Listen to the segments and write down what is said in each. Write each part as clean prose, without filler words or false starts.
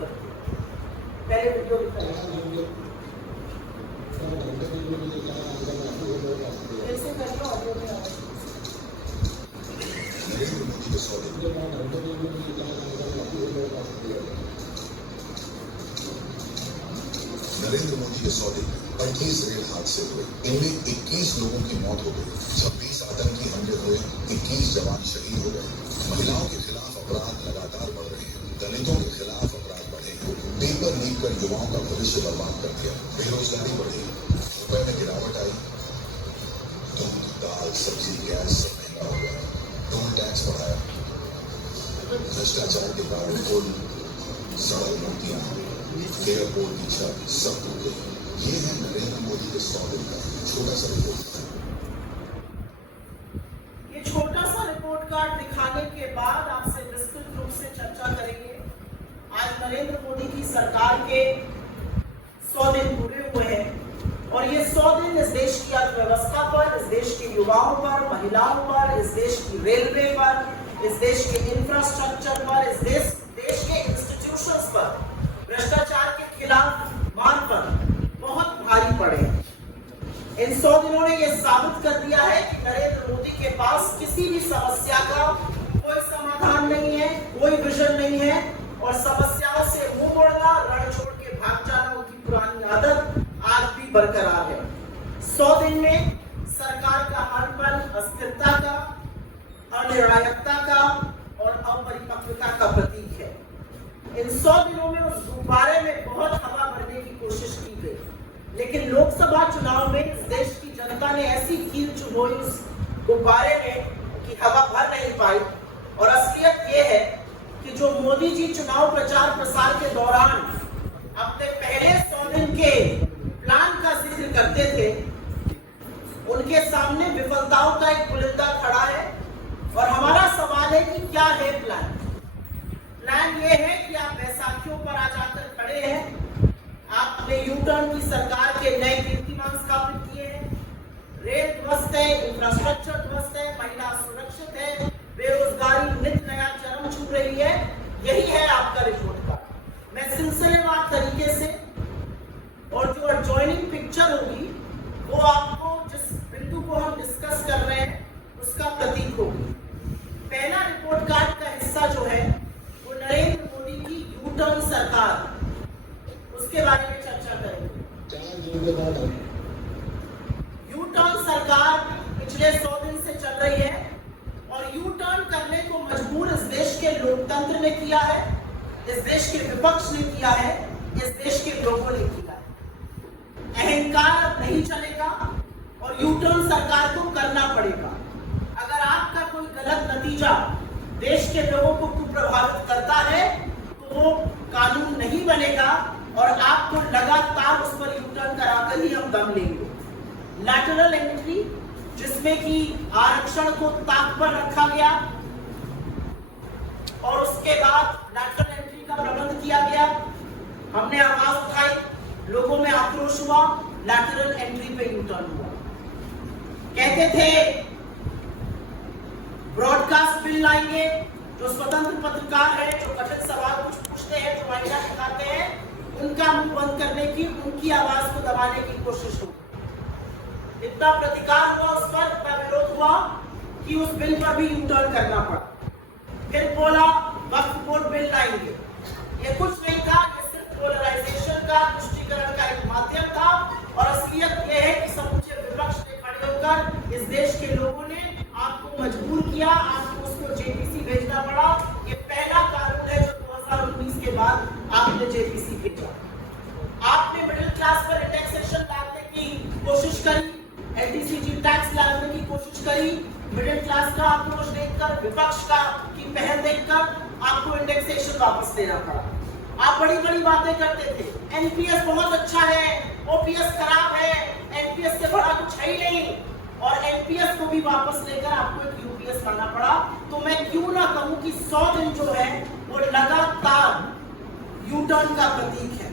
करती है। पहले वीडियो ऐसे करिए, ऑडियो में नरेंद्र मोदी के 100 दिन 25 रेल हादसे हुए, इनमें 21 लोगों की मौत हो गई, 26 आतंकी हमले हुए, 21 जवान शहीद हो गए। महिलाओं के खिलाफ अपराध लगातार बढ़ रहे हैं, दलितों के खिलाफ अपराध बढ़े, पेपर लीक कर युवाओं का भविष्य बर्बाद कर दिया, बेरोजगारी बढ़ी, रुपए में गिरावट आई, दूध दाल सब्जी गैस सब महंगा हो गया, टोल टैक्स बढ़ाया, भ्रष्टाचार के कारण पुल सड़क मूर्तियां एयरपोर्ट की छत सब टूट गई। ये है नरेंद्र मोदी के 100 दिन का छोटा सा रिपोर्ट। ये छोटा सा रिपोर्ट कार्ड दिखाने के बाद आपसे विस्तृत रूप से चर्चा करेंगे। आज नरेंद्र मोदी की सरकार के 100 दिन पूरे हुए हैं और ये 100 दिन इस देश की अर्थव्यवस्था पर, इस देश के युवाओं पर, महिलाओं पर, इस देश की रेलवे पर, इस देश के इंफ्रास्ट्रक्चर पर, इस देश के इंस्टीट्यूशंस पर, भ्रष्टाचार के खिलाफ मांग पर बहुत भारी पड़े हैं। इन 100 दिनों ने यह साबित कर दिया है कि नरेंद्र मोदी के पास किसी भी समस्या का कोई समाधान नहीं है, कोई विजन नहीं है और समस्याओं से मुंह मोड़ना, रण छोड़ के भाग जाना उनकी पुरानी आदत आज भी बरकरार है। 100 दिन में सरकार का हड़बड़, अस्थिरता का, अनिर्णायकता का और अपरिपक्वता का प्रतीक है। इन 100 दिनों में उस गुब्बारे में बहुत हवा भरने की कोशिश की गई, लेकिन लोकसभा चुनाव में इस देश की जनता ने ऐसी कील चुभोई उस गुब्बारे में कि हवा भर नहीं पाई। और असलियत यह है कि जो मोदी जी चुनाव प्रचार प्रसार के दौरान अपने पहले 100 दिन के प्लान का जिक्र करते थे, उनके सामने विफलताओं का एक पुलिंदा खड़ा है। और हमारा सवाल है कि क्या है प्लान? प्लान ये है कि आप बैसाखियों पर आ जाकर खड़े हैं, आपने यू टर्न की सरकार के नए कीर्तिमान स्थापित किए हैं, रेल ध्वस्त है, इंफ्रास्ट्रक्चर ध्वस्त है, महिला सुरक्षित है, बेरोजगारी नित्य नया चरम छू रही है। यही है आपका रिपोर्ट कार्ड। मैं सिलसिलेवार तरीके से और जो एडजॉइनिंग पिक्चर होगी वो आपको जिस बिंदु को हम डिस्कस कर रहे हैं उसका प्रतीक होगी। पहला रिपोर्ट कार्ड का हिस्सा जो है वो नरेंद्र मोदी की यू टर्न सरकार, उसके बारे में चर्चा करेंगे। यू टर्न सरकार पिछले 100 दिन से चल रही है और यू टर्न करने को मजबूर इस देश के लोकतंत्र ने किया है, इस देश के विपक्ष ने किया है, इस देश के लोगों ने किया है। अहंकार अब नहीं चलेगा और यू टर्न सरकार को करना पड़ेगा। अगर आपका कोई गलत नतीजा देश के लोगों को प्रभावित करता है तो वो कानून नहीं बनेगा और आपको लगातार उस पर यू टर्न कराकर ही हम दम लेंगे। लैटरल एंट्री, जिसमें कि आरक्षण को ताक पर रखा गया और उसके बाद लैटरल एंट्री का प्रबंध किया गया। हमने आवाज उठाई, लोगों में आक्रोश हुआ, लैटरल एंट्री पे यू टर्न हुआ। कहते थे ब्रॉडकास्ट बिल लाएंगे, जो स्वतंत्र पत्रकार है, जो कथित सवाल कुछ पूछते हैं, जो महिला दिखाते हैं, उनका मुंह बंद करने की, उनकी आवाज को दबाने की कोशिश हुई। इतना प्रतिकार हुआ उस पर, इतना विरोध हुआ कि उस बिल पर भी यू टर्न करना पड़ा। फिर बोला वक्फ बोर्ड बिल लाएंगे। ये कुछ नहीं था, ये सिर्फ पोलराइजेशन का, तुष्टीकरण का एक माध्यम था। और असलियत यह है कि समूचे विपक्ष ने खड़े होकर इस देश के लोगों ने आपको मजबूर किया, आपको उसको जेपीसी भेजना पड़ा। ये पहला कानून है जो 2019 के बाद आपने जेपीसी भेजा। आपने मिडिल क्लास पर टैक्सेशन लाने की कोशिश करी, एलटीसीजी टैक्स लाने की कोशिश करी। मिडिल क्लास का आक्रोश देखकर, विपक्ष का की पहल देखकर आपको इंडेक्सेशन वापस लेना पड़ा। आप बड़ी बड़ी बातें करते थे, एनपीएस बहुत अच्छा है, ओपीएस खराब है, एनपीएस से बड़ा कुछ है ही नहीं, और एनपीएस को भी वापस लेकर आपको एक यूपीएस लाना पड़ा। तो मैं क्यों ना कहूं कि 100 दिन जो है वो लगातार यू टर्न का प्रतीक है।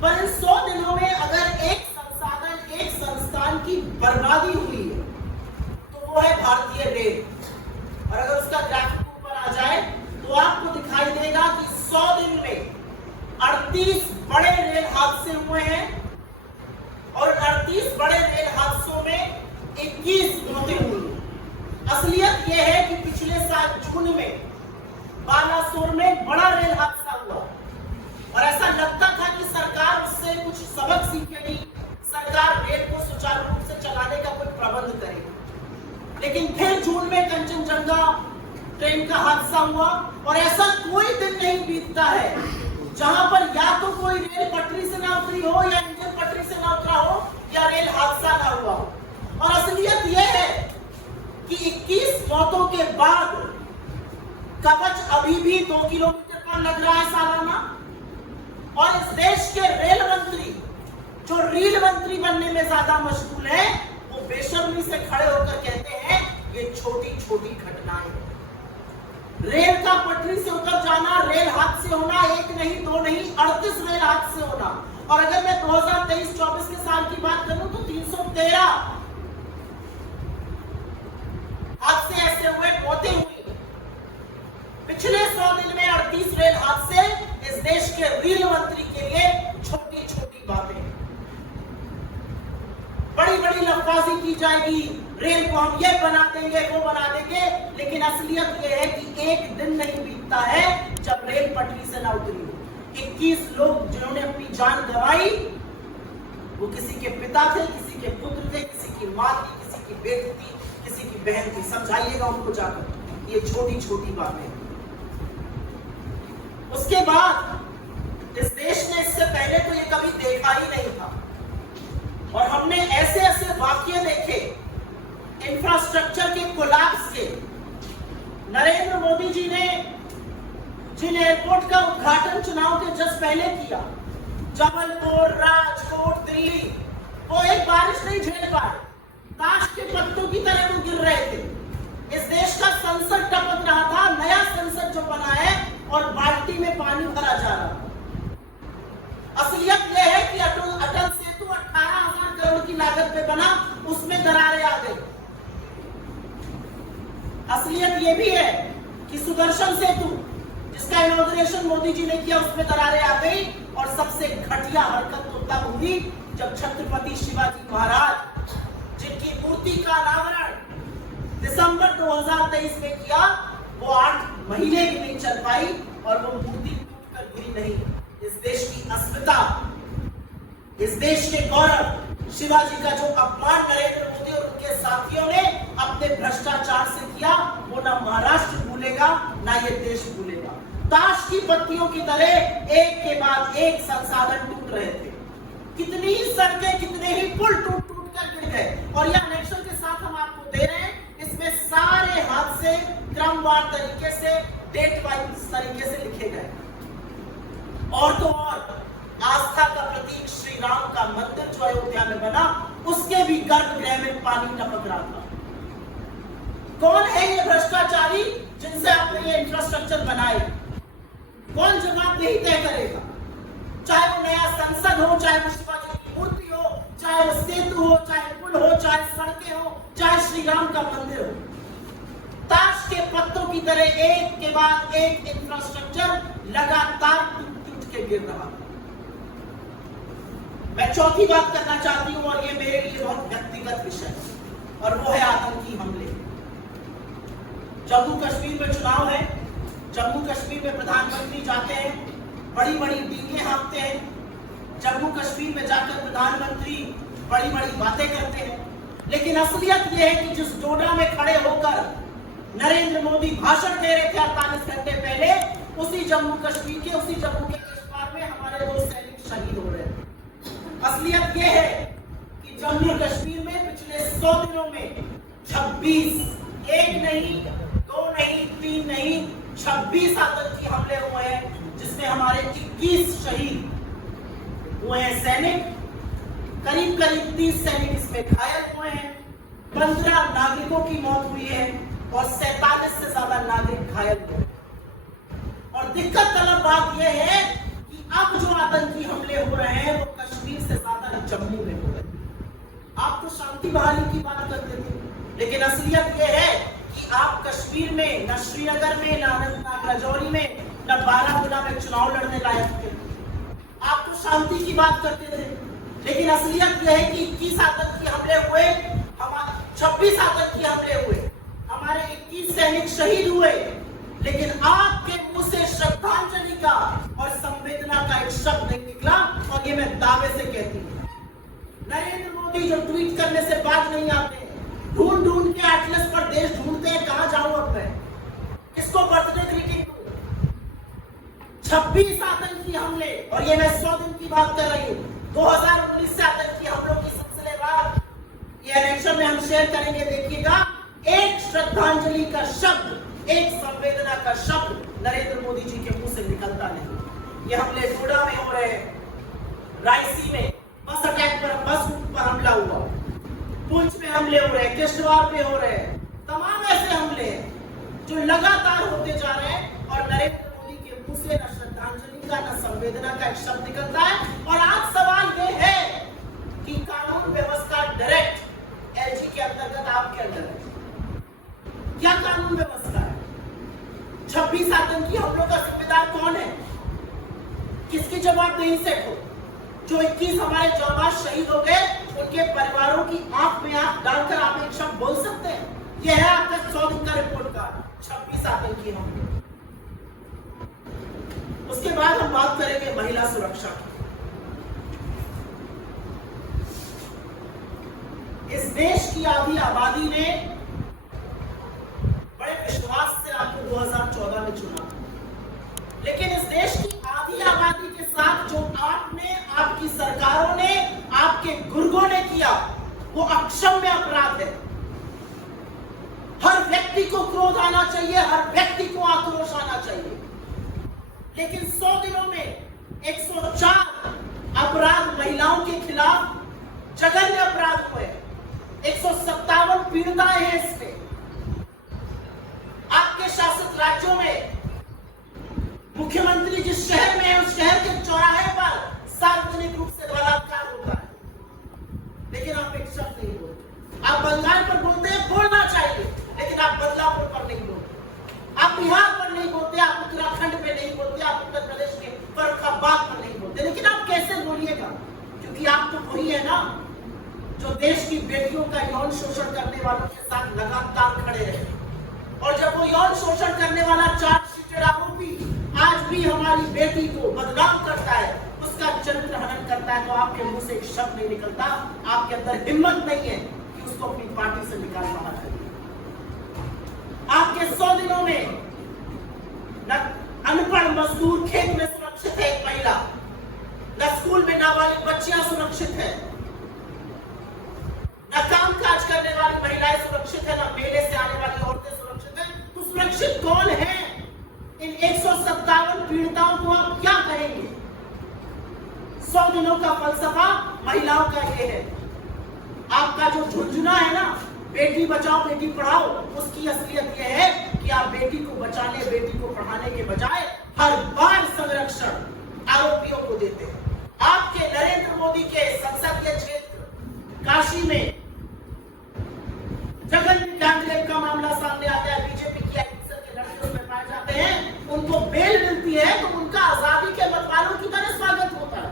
पर इन 100 दिनों में अगर एक संसाधन, एक संस्थान की बर्बादी हुई है तो वो है भारतीय रेल। और अगर उसका ग्राफिक ऊपर आ जाए तो आपको दिखाई देगा कि 100 दिन में 38 बड़े रेल हादसे हुए हैं और 38 बड़े रेल हादसों में 21 मौतें हुई। असलियत यह है कि पिछले साल जून में बालासोर में बड़ा रेल हादसा हुआ और ऐसा लगता था कि सरकार उससे कुछ सबक सीखेगी, सरकार रेल को सुचारू रूप से चलाने का कोई प्रबंध करेगी। लेकिन फिर जून में कंचनजंगा ट्रेन का हादसा हुआ और ऐसा कोई दिन नहीं बीतता है जहां पर या तो कोई रेल पटरी से ना उतरी हो या इंजन पटरी से ना उतरा हो या रेल हादसा ना हुआ हो। और असलियत यह है कि 21 मौतों के बाद कवच अभी भी 2 किलोमीटर पर लग रहा है सालाना। और इस देश के रेल मंत्री जो रील मंत्री बनने में ज्यादा मशगूल है, वो बेशर्मी से खड़े होकर कहते हैं ये छोटी छोटी घटनाएं। रेल का पटरी से उतर जाना, रेल हादसे होना, 1 नहीं 2 नहीं 38 रेल हादसे होना। और अगर मैं 2023-24 के साल की बात करूं तो 313 हादसे ऐसे हुए, मौतें हुई। पिछले 100 दिन में 38 रेल हादसे इस देश के रेल मंत्री के लिए छोटी छोटी बातें। बड़ी बड़ी लफ्ज़बाजी की जाएगी, रेल को हम ये बना देंगे वो बना देंगे, लेकिन असलियत यह है कि एक दिन नहीं बीतता है जब रेल पटरी से ना उतरी हो। 21 लोग जिन्होंने अपनी जान गंवाई, वो किसी के पिता थे, किसी के पुत्र थे, किसी की माँ थी, किसी की बेटी थी, किसी की बहन थी। समझाइएगा उनको जाकर, ये छोटी छोटी बातें। उसके बाद इस देश ने इससे पहले तो ये कभी देखा ही नहीं था और हमने ऐसे ऐसे वाक्य देखे इंफ्रास्ट्रक्चर के कोलैप्स के। नरेंद्र मोदी जी ने जिन एयरपोर्ट का उद्घाटन चुनाव के जस्ट पहले किया, जबलपुर, राजकोट, दिल्ली, वो एक बारिश नहीं झेल पाए, ताश के पत्तों की तरह वो गिर रहे थे। इस देश का संसद टपक रहा था, नया संसद जो बना है और बाल्टी में पानी भरा जा रहा था। असलियत यह है कि अटल सेतु 18,000 करोड़ की लागत पे बना, उसमें दरारें आ गई। असलियत यह भी है कि सुदर्शन सेतु जिसका इनॉग्रेशन मोदी जी ने किया, उसमें दरारें आ गई। और सबसे घटिया हरकत तो तब हुई जब छत्रपति शिवाजी महाराज जिनकी मूर्ति का अनावरण दिसंबर 2023 में किया, वो 8 महीने भी नहीं चल पाई और वो मूर्ति टूटकर गिरी नहीं। इस देश की अस्मिता, इस देश के गौरव, शिवाजी का जो अपमान नरेंद्र मोदी और उनके साथियों ने अपने भ्रष्टाचार से किया, वो ना महाराष्ट्र भूलेगा ना ये देश भूलेगा। ताश की पत्तियों की तरह एक के बाद एक संसाधन टूट रहे थे। कितनी ही सड़कें, कितने ही पुल टूट टूट कर गिर गए। और यह इलेक्शन के साथ हम आपको दे रहे हैं, इसमें सारे हादसे क्रमवार तरीके से, डेट वाइज तरीके से लिखे गए। और तो और आस्था का प्रतीक श्री राम का मंदिर जो अयोध्या में बना, उसके भी गर्भगृह में पानी टपक रहा था। कौन है ये भ्रष्टाचारी जिनसे आपने ये इंफ्रास्ट्रक्चर बनाए? कौन जवाबदेही तय करेगा? चाहे वो नया संसद हो, चाहे वो शिवाजी की मूर्ति हो, चाहे वो सेतु हो, चाहे पुल हो, चाहे सड़कें हो, चाहे श्री राम का मंदिर हो। ताश के पत्तों की तरह एक के बाद एक इंफ्रास्ट्रक्चर लगातार टूट टूट के गिर रहा था। मैं चौथी बात करना चाहती हूं और ये मेरे लिए बहुत व्यक्तिगत विषय है और वो है आतंकी हमले। जम्मू कश्मीर में चुनाव है, जम्मू कश्मीर में प्रधानमंत्री जाते हैं, बड़ी बड़ी डींगे हाँकते हैं, जम्मू कश्मीर में जाकर प्रधानमंत्री बड़ी बड़ी बातें करते हैं। लेकिन असलियत यह है कि जिस डोडा में खड़े होकर नरेंद्र मोदी भाषण दे रहे थे 48 घंटे पहले, उसी जम्मू कश्मीर के, उसी जम्मू के किश्तवाड़ में हमारे 2 सैनिक शहीद हो रहे थे। असलियत यह है कि जम्मू कश्मीर में पिछले 100 दिनों में 26, 1 नहीं 2 नहीं 3 नहीं 26 आतंकी हमले हुए हैं, जिसमें हमारे 21 शहीद हुए हैं सैनिक, करीब करीब 30 सैनिक इसमें घायल हुए हैं, 15 नागरिकों की मौत हुई है और 47 से ज्यादा नागरिक घायल हुए। और दिक्कत तलब बात यह है कि अब जो आतंकी हमले हो रहे हैं वो कश्मीर से ज्यादा जम्मू में हो रहे हैं। आप तो शांति बहाली की बात करते थे, लेकिन असलियत यह है कि आप कश्मीर में, न श्रीनगर में, न अनंतनाग राजौरी में न बारामूला में चुनाव लड़ने लायक थे। आप तो शांति की बात करते थे, लेकिन असलियत यह है कि 21 आतंकी हमले हुए, 26 आतंकी हमले हुए, हमारे 21 सैनिक शहीद हुए, लेकिन आपके मुंह से श्रद्धांजलि का और संवेदना का एक शब्द नहीं निकला। और ये मैं दावे से कहती हूँ, नरेंद्र मोदी जो ट्वीट करने से बाज नहीं आते, ढूंढ ढूंढ के एटलस पर देश ढूंढते हैं, कहां जाऊं अब मैं, किसको बर्थडे ग्रीटिंग दूं। 26 आतंकी हमले, और ये मैं 100 दिन की बात कर रही हूँ। 2019 से आतंकी हमलों की सिलसिलेवार ये इलेक्शन में हम शेयर करेंगे, देखिएगा। एक श्रद्धांजलि का शब्द, एक संवेदना का शब्द नरेंद्र मोदी जी के मुंह से निकलता नहीं। ये हमले डोडा में हो रहे हैं, रायसी में बस अटैक पर, बस पर हमला हुआ, पुंछ में हमले हो रहे हैं, किश्तवाड़ पे हो रहे हैं, तमाम ऐसे हमले हैं जो लगातार होते जा रहे हैं, और नरेंद्र मोदी के मुंह से न श्रद्धांजलि का न संवेदना का एक शब्द निकलता है। और आज सवाल ये है कि कानून व्यवस्था डायरेक्ट एलजी के अंतर्गत आपके अंदर है, क्या कानून व्यवस्था है? 26 आतंकी हमलों का जिम्मेदार कौन है? किसकी जवाबदेही से हो? जो 21 हमारे जांबाज शहीद हो गए, उनके परिवारों की आंख में आंख डालकर आप एक शब्द बोल सकते हैं? यह है आपका 100 दिन का रिपोर्ट कार्ड, 26 आतंकी हमले। उसके बाद हम बात करेंगे महिला सुरक्षा की। इस देश की आधी आबादी ने बड़े विश्वास से आपको 2014 में चुना, लेकिन इस देश की आधी आबादी के साथ जो आपने, आपकी सरकारों ने, आपके गुर्गों ने किया, वो अक्षम्य अपराध है। हर व्यक्ति को क्रोध आना चाहिए, हर व्यक्ति को आक्रोश आना चाहिए, लेकिन 100 दिनों में 104 अपराध महिलाओं के खिलाफ जघन्य अपराध हुए, 157 पीड़िताएं हैं इसमें। आपके शासित राज्यों में मुख्यमंत्री जिस शहर में है, उस शहर के चौराहे पर सार्वजनिक रूप से बलात्कार होता है, लेकिन आप एक शब्द नहीं बोलते। आप बंगाल पर बोलते हैं, बोलना चाहिए, लेकिन आप बदलापुर पर नहीं बोलते, आप बिहार पर नहीं बोलते, आप उत्तराखंड पे नहीं बोलते, आप उत्तर प्रदेश के फर्रुखाबाद पर नहीं बोलते। लेकिन आप कैसे बोलिएगा? क्योंकि आप तो वही है ना जो देश की बेटियों का यौन शोषण करने वालों के साथ लगातार खड़े रहे, और जब वो यौन शोषण करने वाला चार्जशीटेड आरोपी आज भी हमारी बेटी को बदनाम करता है, उसका चरित्र हनन करता है, तो आपके मुंह से एक शब्द नहीं निकलता, आपके अंदर हिम्मत नहीं है कि उसको अपनी पार्टी से निकाल बाहर करिए। आपके 100 दिनों में न अनपढ़ मजदूर खेत में सुरक्षित है एक महिला, न स्कूल में नाबालिग बच्चियां सुरक्षित है, न कामकाज करने वाली महिलाएं सुरक्षित है, न मेले से आने वाली औरतें सुरक्षित है। तो सुरक्षित कौन है? इन 157 पीड़िताओं को आप क्या कहेंगे? 100 दिनों का फलसफा महिलाओं का ये है। आपका जो झुंझुना है ना, बेटी बचाओ बेटी पढ़ाओ, उसकी असलियत यह है कि आप बेटी को बचाने, बेटी को पढ़ाने के बजाय हर बार संरक्षण आरोपियों को देते हैं। आपके नरेंद्र मोदी के संसदीय क्षेत्र काशी में जघन्य गैंगरेप का मामला सामने आता है, बीजेपी की ऑफिसर के लड़के उसमें पाए जाते हैं, उनको बेल मिलती है तो उनका आजादी के मतवालों की तरह स्वागत होता है,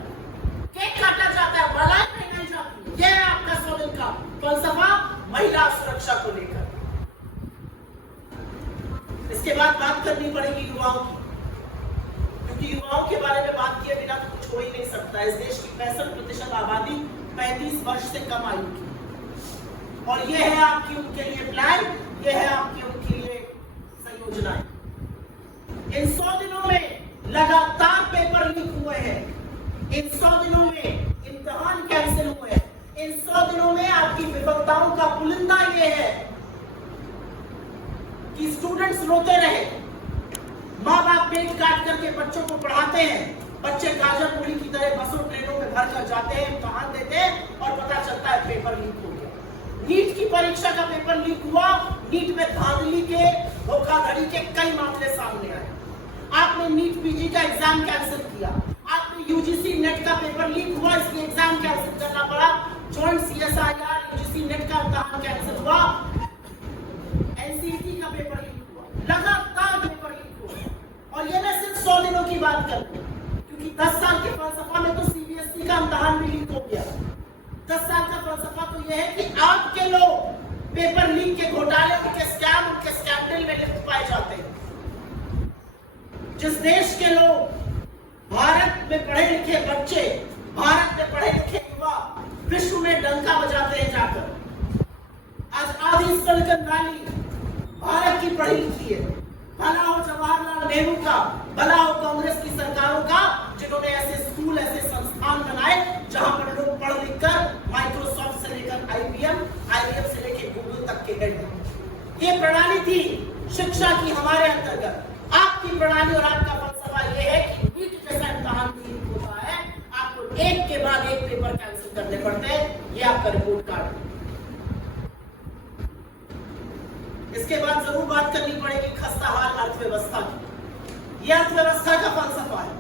केक काटा जाता है, मलाई पहनाई जाती है। यह है आपका 100 दिन का फलसफा महिला सुरक्षा को लेकर। इसके बाद बात करनी पड़ेगी युवाओं की, क्योंकि युवाओं के बारे में बात किए बिना तो कुछ हो ही नहीं सकता। इस देश की 65% आबादी 35 वर्ष से कम आयु की, और यह है आपकी उनके लिए प्लान, यह है आपकी उनके लिए संयोजनाएं। इन 100 दिनों में लगातार पेपर लीक हुए हैं, इन 100 दिनों में इम्तिहान कैंसिल हुए हैं, इन 100 दिनों में आपकी विफलताओं का पुलिंदा यह है कि स्टूडेंट्स रोते रहे, माँ बाप पेट काट करके बच्चों को पढ़ाते हैं, बच्चे गाजर पूरी की तरह बसों ट्रेनों में भर कर जाते हैं, इम्तिहान देते हैं, और पता चलता है पेपर लीक हो गया। नीट की परीक्षा का पेपर लीक हुआ, नीट में धांधली के, धोखाधड़ी के कई मामले सामने आए। आपने नीट पीजी का एग्जाम कैंसिल किया, आपने यूजीसी नेट का पेपर लीक हुआ, इसलिए एग्जाम कैंसिल करना पड़ा, जॉइंट सीएसआईआर यूजीसी नेट का इम्तिहान कैंसिल हुआ, एनसीईटी का पेपर लीक हुआ, लगातार पेपर लीक हुआ। और ये मैं सिर्फ 10 साल के फलसफा में तो सीबीएसई का इम्तिहान भी लीक हो गया। 10 साल का फलसफा तो यह है कि आपके लोग पेपर लीक के घोटाले, उनके स्कैंडल में लिप्त पाए जाते हैं। जिस देश के लोग, भारत में पढ़े लिखे बच्चे, भारत में पढ़े लिखे युवा विश्व में डंका बजाते हैं जाकर। आज आधी सिलिकॉन वैली भारत की पढ़ी लिखी है। भला हो जवाहरलाल नेहरू का, भला हो कांग्रेस की सरकारों का, जिन्होंने ऐसे स्कूल, ऐसे संस्थान बनाए जहां पर लोग पढ़ लिख कर माइक्रोसॉफ्ट से लेकर आईबीएम से लेकर गूगल तक के हेड हैं। ये प्रणाली थी शिक्षा की हमारे अंतर्गत। आपकी प्रणाली और आपका फलसफा ये है कि नीट जैसा इम्तिहान लीक होता है, आपको एक के बाद एक पेपर कैंसिल करने पड़ते हैं। ये आपका रिपोर्ट कार्ड। इसके बाद जरूर बात करनी पड़ेगी खस्ता हाल अर्थव्यवस्था की। यह अर्थव्यवस्था का फलसफा है।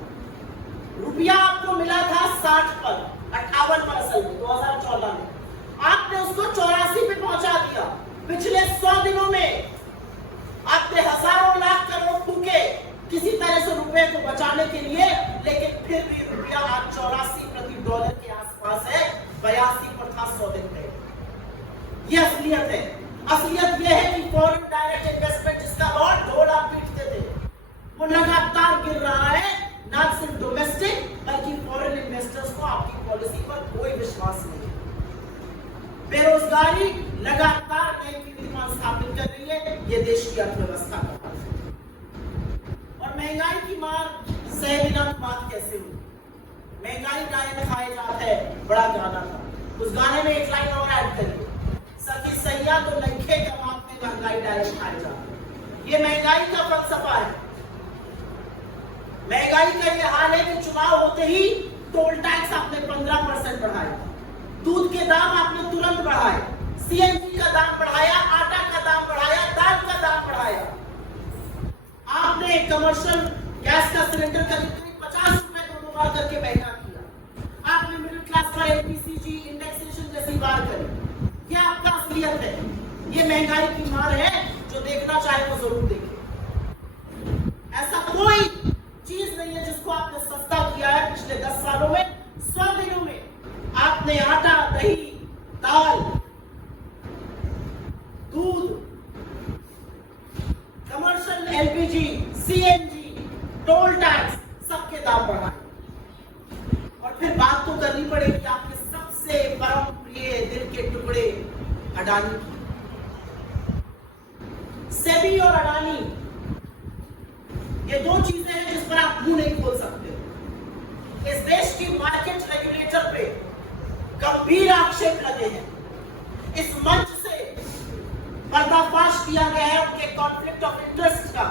रुपया आपको मिला था 60 पर, 58 पर असल में 2014 में, आपने उसको 84 पे पहुंचा दिया। पिछले 100 दिनों में आपने हजारों लाख करोड़ फूके किसी तरह से रुपए को बचाने के लिए, लेकिन फिर भी रुपया आज 84 प्रति डॉलर के आसपास है। 82 पर था 100 दिन में। यह असलियत है। असलियत यह है कि फॉरेन डायरेक्ट इन्वेस्टमेंट, जिसका बहुत ढोल आप पीटते थे, वो लगातार गिर रहा है। ना सिर्फ डोमेस्टिक बल्कि फॉरेन इन्वेस्टर्स को आपकी पॉलिसी पर कोई विश्वास नहीं है। बेरोजगारी लगातार नए कीर्तिमान स्थापित कर रही है। ये देश की अर्थव्यवस्था का हाल है। और महंगाई की मार सह बिना बात कैसे हुई? महंगाई गाने में खाए जाते हैं, बड़ा गाना था। उस गाने में एक लाइन और ऐड करिए, सखी सैया तो लंखे कमात में महंगाई डायरेक्ट खाए जाते। ये महंगाई का फलसफा है। महंगाई का ये हाल है कि चुनाव होते ही टोल टैक्स आपने 15% बढ़ाया, दूध के दाम आपने तुरंत बढ़ाए, सीएनजी का दाम बढ़ाया, आटा का दाम बढ़ाया, दाल का दाम बढ़ाया। आपने कमर्शियल गैस का सिलेंडर करीब 50 रुपए दोनों बार करके महंगा किया। आपने मिडिल क्लास पर एलपीसीजी इंडेक्सेशन जैसी बात करी। ये आपका असलियत है। ये महंगाई की मार है। जो देखना चाहे वो जरूर देखे। ऐसा कोई चीज नहीं है जिसको आपने सस्ता किया है पिछले 10 सालों में। 100 दिनों में आपने आटा, दही, दाल, दूध, commercial LPG, CNG, toll tax, सबके दाम बढ़ाए। और फिर बात तो करनी पड़ेगी आपके सबसे परम प्रिय दिल के टुकड़े अडानी की। सेबी और अडानी, ये दो चीजें हैं जिस पर आप मुंह नहीं खोल सकते। इस देश की मार्केट रेगुलेटर पे गंभीर आक्षेप लगे हैं। इस मंच से पर्दाफाश किया गया है उनके कॉन्फ्लिक्ट ऑफ इंटरेस्ट का।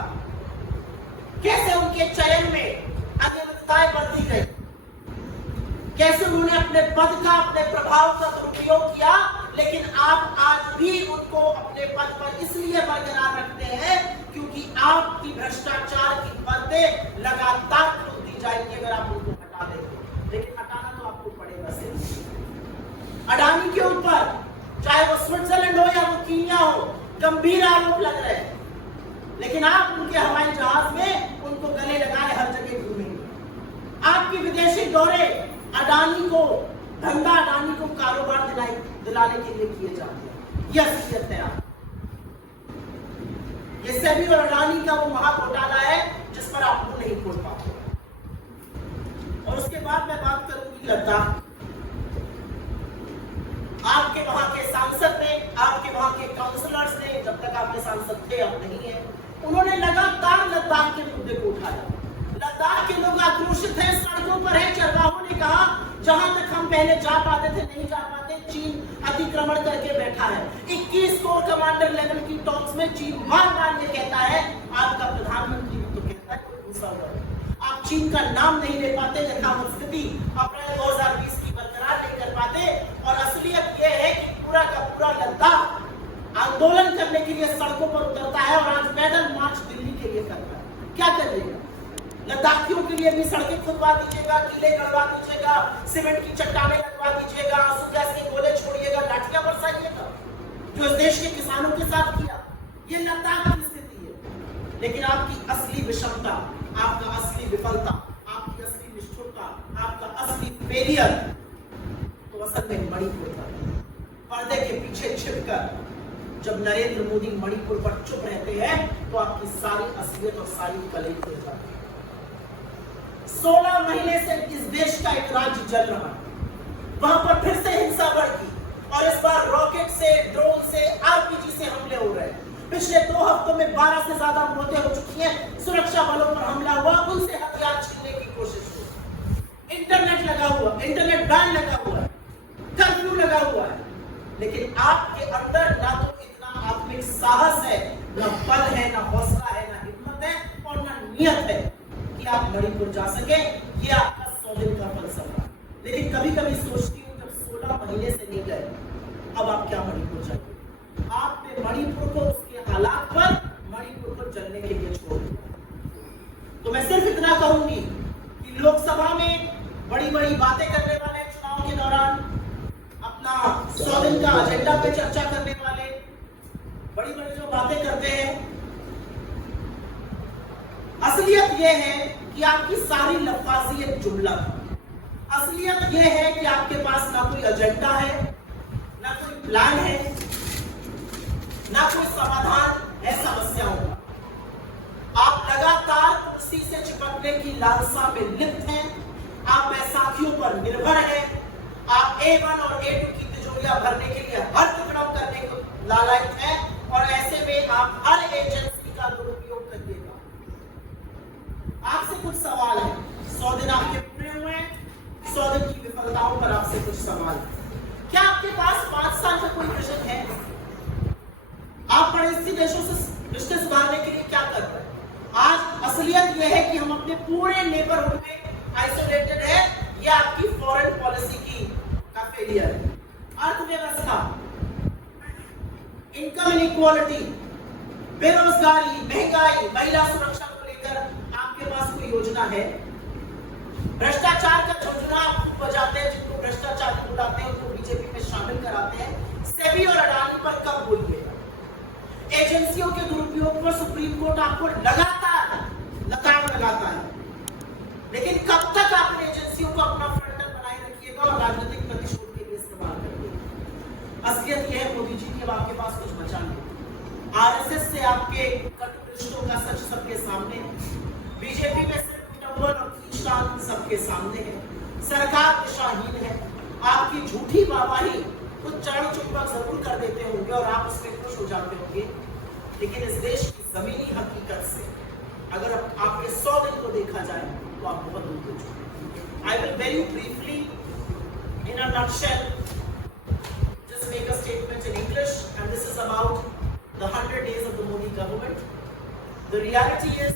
कैसे उनके चयन में अनियमितताएं बरती गई, कैसे उन्होंने अपने पद का, अपने प्रभाव का दुरुपयोग किया, लेकिन आप आज भी उनको अपने पद पर इसलिए बरकरार रखते हैं क्योंकि आपकी भ्रष्टाचार की पर्दे लगातार खुल दी जाएगी अगर आप उनको हटा देंगे। लेकिन हटाना तो आपको पड़ेगा सिर्फ। अडानी के ऊपर, चाहे वो स्विट्जरलैंड हो या वो कीनिया हो, गंभीर आरोप लग रहे हैं, लेकिन आप उनके हवाई जहाज में उनको गले लगाए हर जगह घूमेंगे। आपके विदेशी दौरे अडानी को धंधा, अडानी को कारोबार दिलाने के लिए किए जाते हैं। यह असलियत है। आप ये सेबी और अडानी का वो महाघोटाला है जिस पर आप मुंह नहीं खोल पाते। और उसके बाद मैं बात करूंगी लद्दाख। आपके वहां के सांसद ने, आपके वहां के काउंसलर्स ने, जब तक आपके सांसद थे, अब नहीं है, उन्होंने लगातार लद्दाख के मुद्दे को उठाया। लद्दाख के लोग आक्रोशित हैं, सड़कों पर हैं। चरवाहों ने कहा जहां तक हम पहले जा पाते थे नहीं जा पाते, चीन अतिक्रमण करके बैठा है। 21 कोर कमांडर लेवल की टॉक्स में चीन बार बार ये कहता है। आपका प्रधानमंत्री तो कहता है कोई दूसरा वर्ड। आप चीन का नाम नहीं ले पाते, यथावत स्थिति अप्रैल 2020 की बरकरार नहीं कर पाते। और असलियत यह है कि पूरा का पूरा लद्दाख आंदोलन करने के लिए सड़कों पर उतरता है और आज पैदल मार्च दिल्ली के लिए कर रहा है। क्या करिएगा? लद्दाखियों के लिए भी सड़कें खुदवा दीजिएगा, किले गड़वा दीजिएगा, सीमेंट की चट्टानें लगवा दीजिएगा, आंसू गैस के गोले छोड़िएगा, लाठियां बरसाइएगा, जो इस देश के किसानों के साथ किया। ये लद्दाख की स्थिति है। लेकिन आपकी असली विषमता, आपका असली विफलता, आपकी असली निष्ठुरता फेलियर तो असल में मणिपुर था। पर्दे के पीछे छिपकर जब नरेंद्र मोदी मणिपुर पर चुप रहते हैं तो आपकी सारी असलियत और सारी कलई खुल जाती है। 16 महीने से इस देश का एक राज्य जल रहा है, वहां पर फिर से हिंसा बढ़ गई और इस बार रॉकेट से, ड्रोन से, आरपीजी से हमले हो रहे हैं। पिछले 2 हफ्तों में 12 से ज्यादा मौतें हो चुकी हैं। सुरक्षा बलों पर हमला हुआ, उनसे हथियार छीनने की कोशिश हुई। इंटरनेट लगा हुआ, इंटरनेट बैन लगा हुआ है, कर्फ्यू लगा हुआ है, लेकिन आपके अंदर ना तो इतना आत्मिक साहस है, ना बल है, ना हौसला है, ना हिम्मत है और ना नियत है कि आप मणिपुर जा सके। ये आपका 100 दिन का फलसफा। लेकिन कभी कभी सोचती हूँ जब 16 महीने से नहीं गए, अब आप क्या मणिपुर जाएंगे? आपने मणिपुर को उसके हालात पर मणिपुर को जलने के लिए छोड़ दिया। तो मैं सिर्फ इतना कहूंगी कि लोकसभा में बड़ी बड़ी बातें करने वाले, चुनाव के दौरान अपना 100 दिन का एजेंडा पे चर्चा करने वाले, बड़ी बड़ी जो बातें करते हैं, असलियत यह है कि आपकी सारी लफ्ज़ी एक जुमला था। असलियत यह है कि आपके पास ना कोई एजेंडा है, ना कोई प्लान है, ना कोई समाधान है समस्याओं का। आप लगातार कुर्सी से चिपकने की लालसा में लिप्त हैं। आप बैसाखियों पर निर्भर हैं। आप A1 और A2 की तिजोरियां भरने के लिए हर टुकड़ा करने को लालायित हैं और ऐसे में आप हर एजेंसी का दुरुपयोग करिएगा। आपसे कुछ सवाल है। 100 दिन आपके पूरे हुए हैं, 100 दिन की विफलताओं पर आपसे कुछ सवाल है। क्या आपके पास 5 साल का कोई विजन है? आप पड़ोसी देशों से रिश्ते सुधारने के लिए क्या कर रहे हैं? आज असलियत यह है कि हम अपने पूरे नेबरहुड में आइसोलेटेड है। यह आपकी फॉरेन पॉलिसी की का फेलियर है। अर्थव्यवस्था, इनकम इनइक्वालिटी, बेरोजगारी, महंगाई, महिला सुरक्षा को लेकर आपके पास कोई योजना है? भ्रष्टाचार का झुंझुना आप खूब बजाते हैं, जिनको भ्रष्टाचारी बुलाते हैं उनको बीजेपी में शामिल कराते हैं। सेबी और अडानी पर कब बोलिएगा? एजेंसियों के दुरुपयोग पर सुप्रीम कोर्ट आपको लगातार लगाम लगाता है, लेकिन कब तक आप इन एजेंसियों को अपना फ्रंटल बनाए रखिएगा और राजनीतिक प्रतिशोध के लिए इस्तेमाल करिएगा? असलियत यह है मोदी जी कि अब आपके पास कुछ बचा नहीं। आरएसएस से आपके कटु रिश्तों का सच सबके सामने है। बीजेपी में सिर्फ विडंबन और खींचतान सबके सामने है। सरकार दिशाहीन है। आपकी झूठी वाहवाही कुछ चरण चुंबक जरूर कर देते होंगे और आप उसमें खुश हो जाते होंगे, लेकिन इस देश की जमीनी हकीकत से अगर आपके 100 दिन को देखा जाए तो आप बहुत दूर हो चुके। I will very briefly in a nutshell just make a statement in English and this is about the 100 days of the Modi government. The reality is